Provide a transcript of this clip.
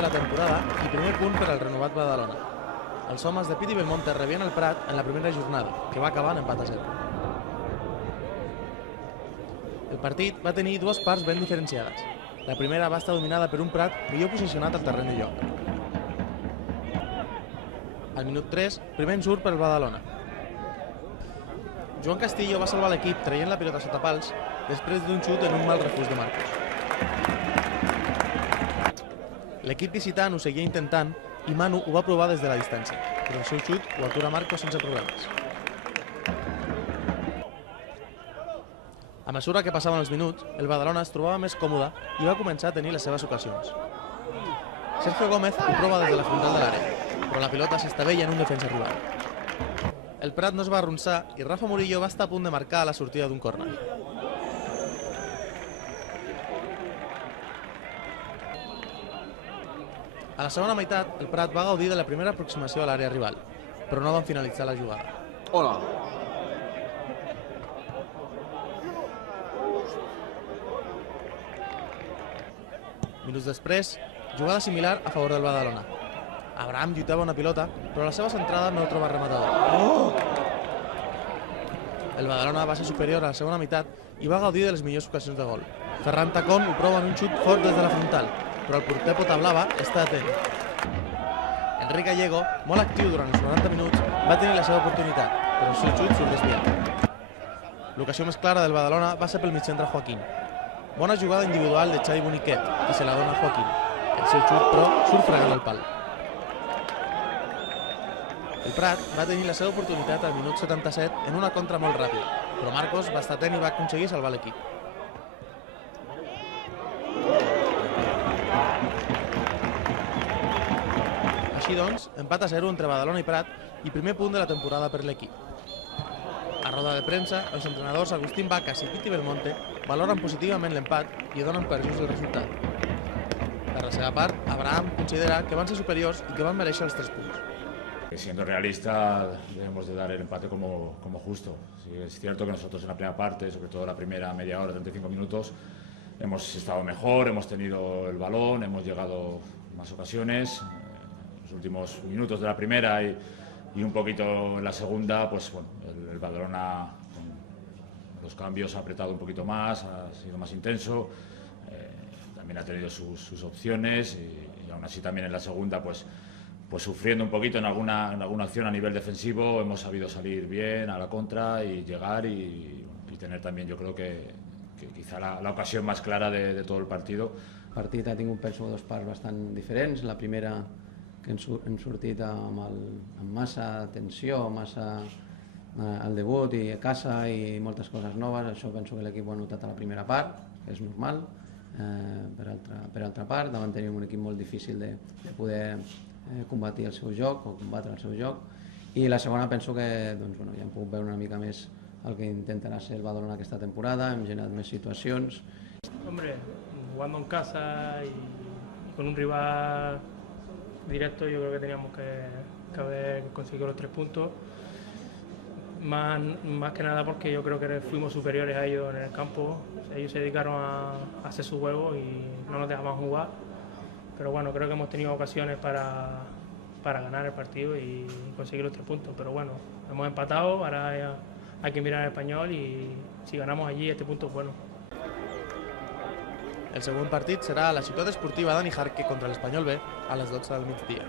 de la temporada i primer punt per al renovat Badalona. Els homes de Piti Belmonte rebien el Prat en la primera jornada, que va acabar en empat a 0. El partit va tenir dues parts ben diferenciades. La primera va estar dominada per un Prat millor posicionat al terreny de joc. Al minut 3, primer ensurt per el Badalona. Joan Castillo va salvar l'equip traient la pilota sota pals després d'un xut en un mal refús de Marcos. L'equip visitant ho seguia intentant i Manu ho va provar des de la distància, però el seu xut ho atura Marcos sense problemes. A mesura que passaven els minuts, el Badalona es trobava més còmode i va començar a tenir les seves ocasions. Sergio Gómez ho prova des de la frontal de l'àrea, però la pilota s'estavella en un defensa rival. El Prat no es va arronsar i Rafa Murillo va estar a punt de marcar a la sortida d'un córner. A la segona meitat, el Prat va gaudir de la primera aproximació a l'àrea rival, però no van finalitzar la jugada. Hola. Minuts després, jugada similar a favor del Badalona. Abraham lluitava una pilota, però la seva centrada no troba rematador. El Badalona va ser superior a la segona meitat i va gaudir de les millors ocasions de gol. Ferran Tacón ho prova en un xut fort des de la frontal, però el porter Potablava està atent. Enric Gallego, molt actiu durant els 90 minuts, va tenir la seva oportunitat, però el seu xut surt desviat. L'ocasió més clara del Badalona va ser pel migcentre Joaquín. Bona jugada individual de Xavi Boniquet, i se la dona a Joaquín. El seu xut, però, surt fregant el pal. El Prat va tenir la seva oportunitat al minut 77 en una contra molt ràpida, però Marcos va estar atent i va aconseguir salvar l'equip. Així doncs, empat a 0 entre Badalona i Prat i primer punt de la temporada per l'equip. A roda de premsa, els entrenadors Agustín Vacas i Piti Belmonte valoren positivament l'empat i donen per just el resultat. Per la seva part, Abraham considera que van ser superiors i que van mereixer els 3 punts. Siendo realista, debemos de dar el empate como justo. Sí, es cierto que nosotros en la primera parte, sobre todo la primera media hora, 35 minutos, hemos estado mejor, hemos tenido el balón, hemos llegado en más ocasiones. En los últimos minutos de la primera y un poquito en la segunda, pues bueno, el Badalona con los cambios ha apretado un poquito más, ha sido más intenso, también ha tenido sus opciones y aún así también en la segunda pues sufriendo un poquito en alguna acción a nivel defensivo, hemos sabido salir bien a la contra y llegar y tener también, yo creo que quizá la ocasión más clara de todo el partido. El partit ha tingut, penso, dues parts bastant diferents. La primera, que hem sortit amb massa tensió, massa al debut i a casa i moltes coses noves. Això penso que l'equip ho ha notat a la primera part, que és normal. Per altra part, davant tenim un equip molt difícil de poder combatre el seu joc, i la segona penso que ja hem pogut veure una mica més el que intentarà ser el Badalona aquesta temporada, hem generat més situacions. Hombre, jugando en casa y con un rival directo, yo creo que teníamos que haber conseguido los 3 puntos, más que nada porque yo creo que fuimos superiores a ellos en el campo. Ellos se dedicaron a hacer su juego y no nos dejaban jugar. Pero bueno, creo que hemos tenido ocasiones para ganar el partido y conseguir los 3 puntos. Pero bueno, hemos empatado, ahora hay que mirar al Espanyol y si ganamos allí, este punto es bueno. El següent partit serà a la Ciutat Esportiva d'Ani Jarque contra l'Espanyol B a les 12 del migdia.